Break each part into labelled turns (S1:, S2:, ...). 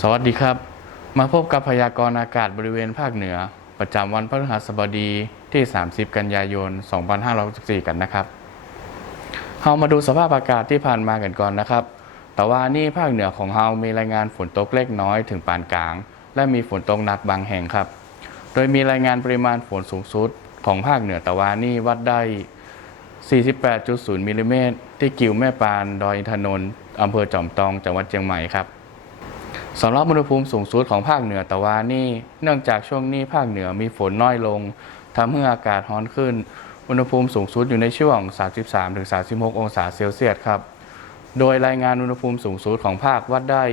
S1: สวัสดีครับ มาพบกับพยากรณ์อากาศบริเวณภาคเหนือ ประจำวันพฤหัสบดีที่ 30 กันยายน 2564 กันนะครับเรามาดูสภาพอากาศที่ผ่านมากันก่อนนะครับ แต่ว่านี่ภาคเหนือของเรามีรายงานฝนตกเล็กน้อยถึงปานกลาง และมีฝนตกหนักบางแห่งครับ โดยมีรายงานปริมาณฝนสูงสุดของภาคเหนือตะวันนี่วัดได้ 48.0มิลลิเมตรที่กิวแม่ปานดอยอินทนนท์อำเภอจอมตองจังหวัดเชียงใหม่ครับ สำหรับอุณหภูมิสูงสุดของภาคเหนือตะวันนี่เนื่องจากช่วงนี้ภาคเหนือมีฝนน้อยลงทำให้อากาศร้อนขึ้น อุณหภูมิสูงสุดอยู่ในช่วง 33-36 องศาเซลเซียสครับ โดยรายงานอุณหภูมิสูงสุดของภาควัดได้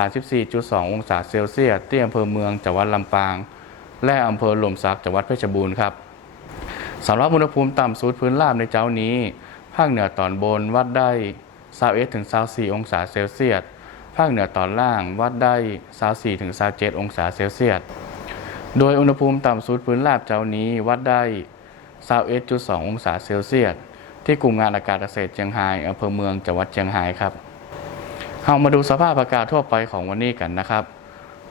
S1: 34.2 องศาเซลเซียสที่อำเภอเมืองจังหวัดลำปาง และอำเภอหล่มสักจังหวัดเพชรบูรณ์ครับสำหรับอุณหภูมิต่ำสุดพื้นราบในเจ้านี้ ภาคเหนือตอนบนวัดได้21ถึง24องศาเซลเซียส ภาคเหนือตอนล่างวัดได้24ถึง27องศาเซลเซียส โดยอุณหภูมิต่ำสุดพื้นราบเจ้านี้วัดได้21.2 องศาเซลเซียส ที่กลุ่มงานอากาศเกษตรเชียงรายอำเภอเมืองจังหวัดเชียงรายครับเรามาดูสภาพอากาศทั่วไปของวันนี้กันนะครับ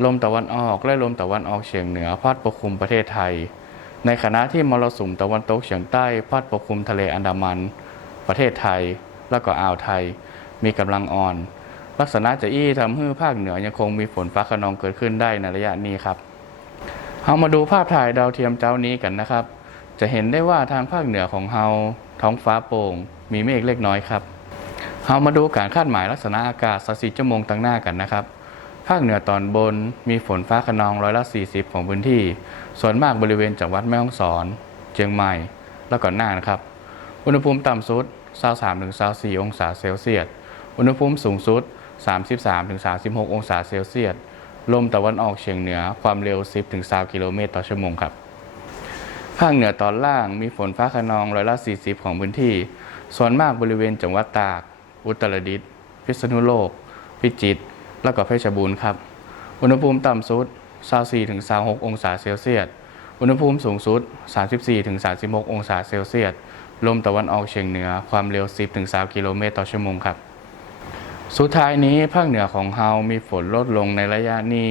S1: ลมตะวันออกและลมตะวันออกเฉียงเหนือพัดปกคลุมประเทศไทย ในขณะที่มรสุมตะวันตกเฉียงใต้พัดปกคลุมทะเลอันดามัน ประเทศไทยและก็อ่าวไทย มีกำลังอ่อน ลักษณะจะอี้ทำให้ภาคเหนือยังคงมีฝนฟ้าขนองเกิดขึ้นได้ในระยะนี้ครับเรามาดูภาพถ่ายดาวเทียมเจ้านี้กันนะครับ จะเห็นได้ว่าทางภาคเหนือของเฮาท้องฟ้าโปร่ง มีเมฆเล็กน้อยครับเรามาดูการคาดหมายลักษณะอากาศ24ชั่วโมงตั้งหน้ากันนะครับ ภาคเหนือตอนบนมีฝนฟ้าขนองร้อยละ 40 ของพื้นที่ ส่วนมากบริเวณจังหวัดแม่ฮ่องสอน เชียงใหม่ และก่อนหน้านะครับ อุณหภูมิต่ำสุด 23-24 องศาเซลเซียส อุณหภูมิสูงสุด 33-36 องศาเซลเซียส ลมตะวันออกเฉียงเหนือความเร็ว 10-20กิโลเมตรต่อชั่วโมงครับ ภาคเหนือตอนล่างมีฝนฟ้าขนองร้อยละ 40 ของพื้นที่ ส่วนมากบริเวณจังหวัดตาก อุตรดิตถ์ พิษณุโลก พิจิตร และก็เพชรบูรณ์ครับ อุณหภูมิต่ำสุด 24-26องศาเซลเซียส อุณหภูมิสูงสุด 34-36 องศาเซลเซียส ลมตะวันออกเฉียงเหนือความเร็ว 10-30 กิโลเมตรต่อชั่วโมงครับ สุดท้ายนี้ภาคเหนือของเฮามีฝนลดลงในระยะนี้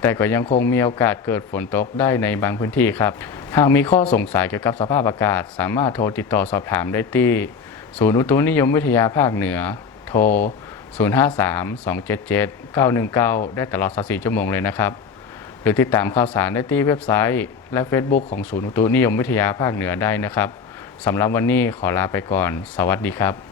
S1: แต่ก็ยังคงมีโอกาสเกิดฝนตกได้ในบางพื้นที่ครับ หากมีข้อสงสัยเกี่ยวกับสภาพอากาศ สามารถโทรติดต่อสอบถามได้ที่ ศูนย์อุตุนิยมวิทยาภาคเหนือ โทร 053-277-919 ได้ตลอด 24 ชั่วโมงเลยนะครับ หรือติดตามข่าวสารได้ที่เว็บไซต์ และ Facebook ของศูนย์อุตุนิยมวิทยาภาคเหนือได้นะครับสำหรับวันนี้ขอลาไปก่อน สวัสดีครับ